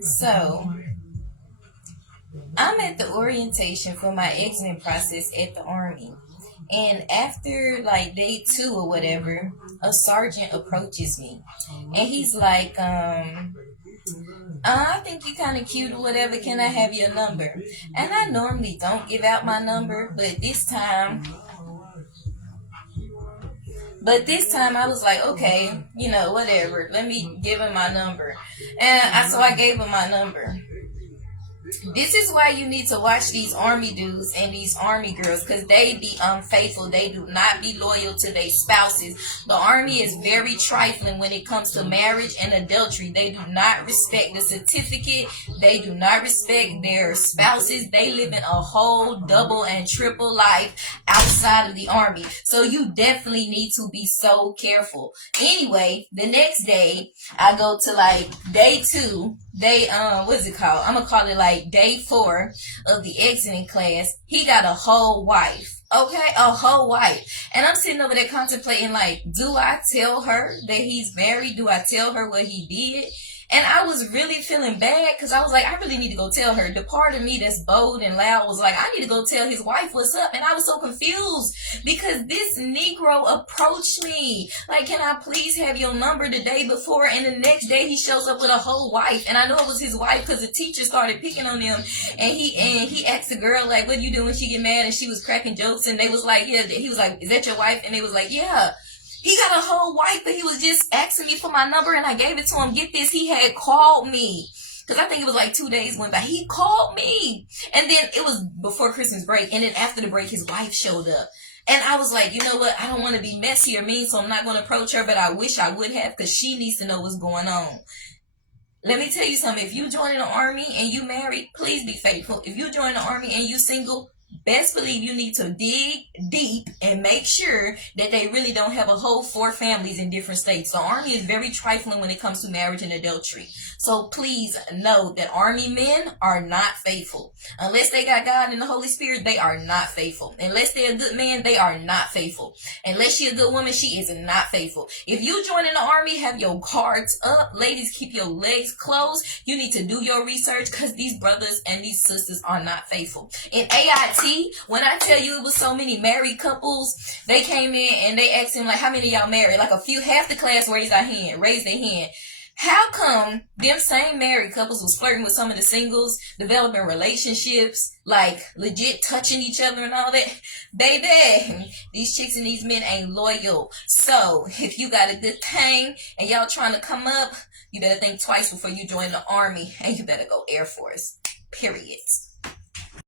So I'm at the orientation for my exiting process at the Army. And after like day two or whatever, a sergeant approaches me. And he's like, I think you kind of cute or whatever. Can I have your number? And I normally don't give out my number, but this time I was like, okay, whatever. Let me give him my number. So I gave him my number. This is why you need to watch these army dudes and these army girls, because they be unfaithful. They do not be loyal to their spouses. The army is very trifling when it comes to marriage and adultery. They do not respect the certificate. They do not respect their spouses. They live in a whole double and triple life outside of the army. So you definitely need to be so careful. Anyway, the next day I go to like day two. What's it called? I'm gonna call it like day 4 of the exiting class. He got a whole wife. Okay, a whole wife. And I'm sitting over there contemplating, like, do I tell her that he's married? Do I tell her what he did? And I was really feeling bad because I was like, I really need to go tell her. The part of me that's bold and loud was like, I need to go tell his wife what's up. And I was so confused because this Negro approached me. Like, can I please have your number the day before? And the next day he shows up with a whole wife. And I know it was his wife because the teacher started picking on him. And he asked the girl, like, what do you do when she get mad? And she was cracking jokes. And they was like, yeah. He was like, is that your wife? And they was like, yeah. He got a whole wife, but he was just asking me for my number, and I gave it to him. Get this, he had called me. Because I think it was like 2 days went by. He called me. And then it was before Christmas break. And then after the break, his wife showed up. And I was like, you know what? I don't want to be messy or mean, so I'm not going to approach her. But I wish I would have, because she needs to know what's going on. Let me tell you something. If you join the army and you married, please be faithful. If you join the army and you single, best believe you need to dig deep and make sure that they really don't have a whole 4 families in different states. The army is very trifling when it comes to marriage and adultery. So please know that army men are not faithful. Unless they got God and the Holy Spirit, they are not faithful. Unless they're a good man, they are not faithful. Unless she's a good woman, she is not faithful. If you join in the army, have your guards up. Ladies, keep your legs closed. You need to do your research because these brothers and these sisters are not faithful. In AIT, when I tell you it was so many married couples, they came in and they asked him, like, how many of y'all married? Like half the class raised their hand. How come them same married couples was flirting with some of the singles, developing relationships, like legit touching each other and all that? Baby, these chicks and these men ain't loyal. So if you got a good thing and y'all trying to come up, you better think twice before you join the army, and you better go Air Force. Period.